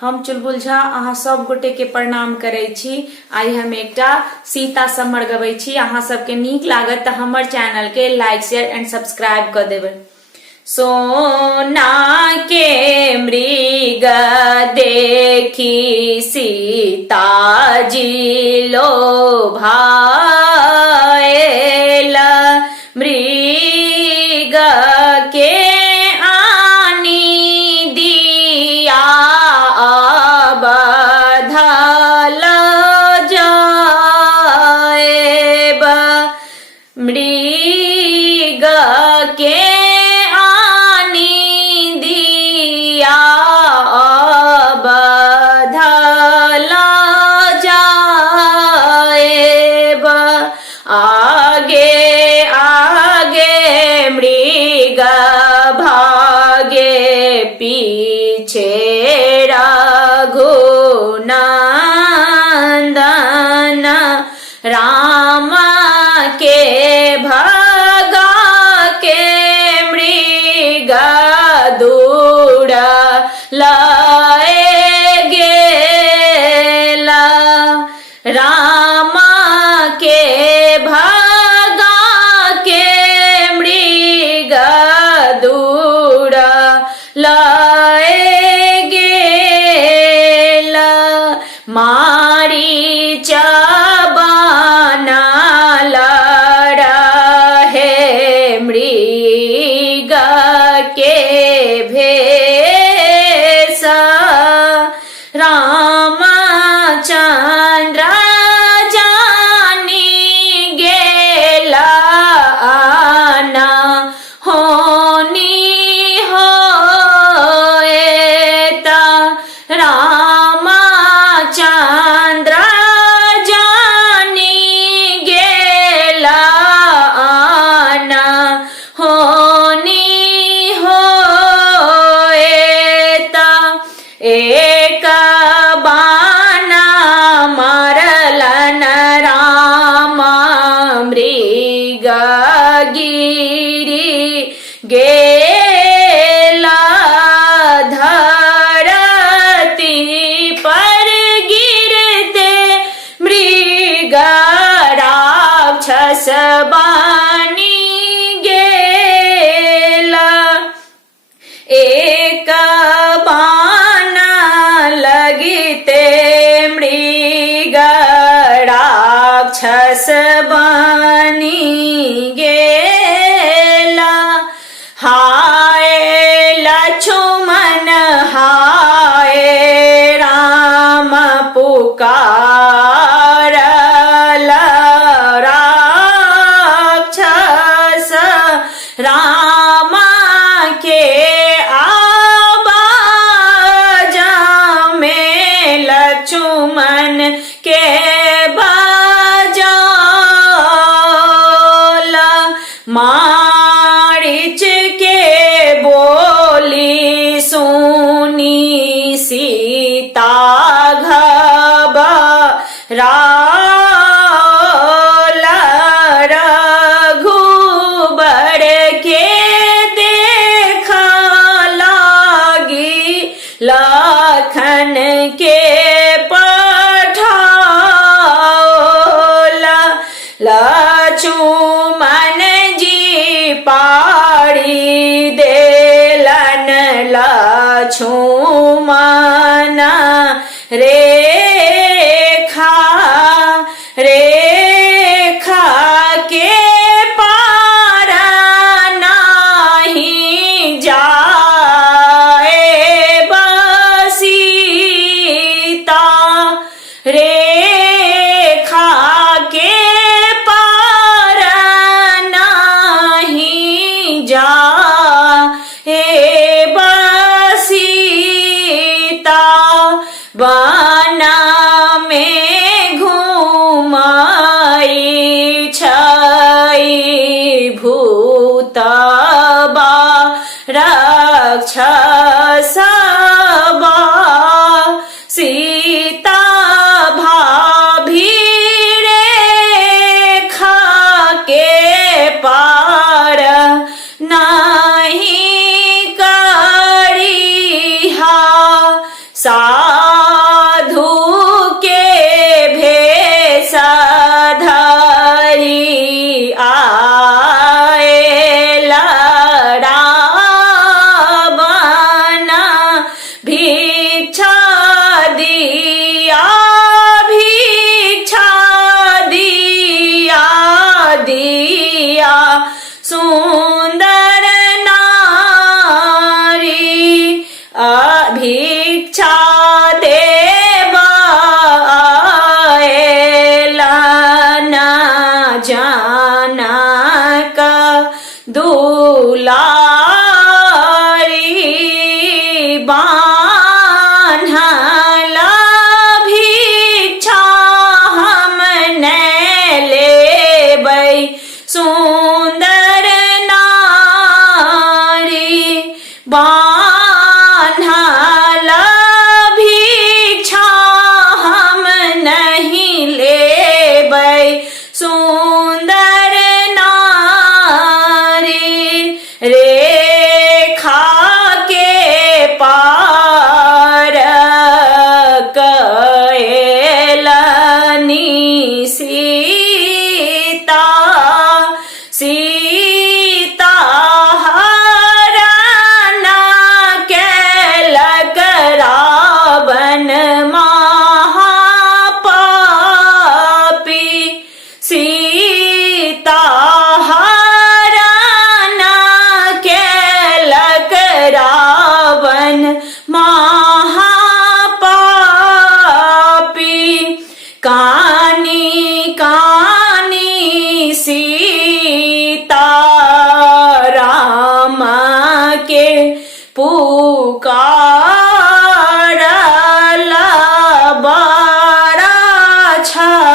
हम चुलबुल झा अहाँ सब गोटे के प्रणाम करे छी। आई हम एकटा सीता समर गबै छी। अहाँ सबके नीक लागत त हमर चैनल के लाइक शेयर एंड सब्सक्राइब कर देबै। सोना के मृग देखी सीता जी लोभाएला, मृग के आनी दिया बधल जाएब, मृग के आगे आगे मृग भागे पीछे रघुनंदन, राम के भगा के मृग दूर लाए गेला, राम के भागा के मृग दूर लाए गेला, मारीच बाना लड़हे मृग के भेषा, रामचंद्र एक बाना मारलन राम मृग गिरी गेला, धरती पर गिरते मृग राक्षस बनी गेला, एक लगते मृग राक्षस बनी गेला, हाय लक्ष्मण हाय राम पुकारल, राक्षस राम के लक्ष्मण के बाजला, मारीच के बोली सुनी सीता घबराला, रघुबर के देखा लागी लखन के लक्ष्मण जी पाड़ी देलन, लक्ष्मण रेखा रेखा के पार नहीं जाए सीता, रेखा के सीता बन अच्छा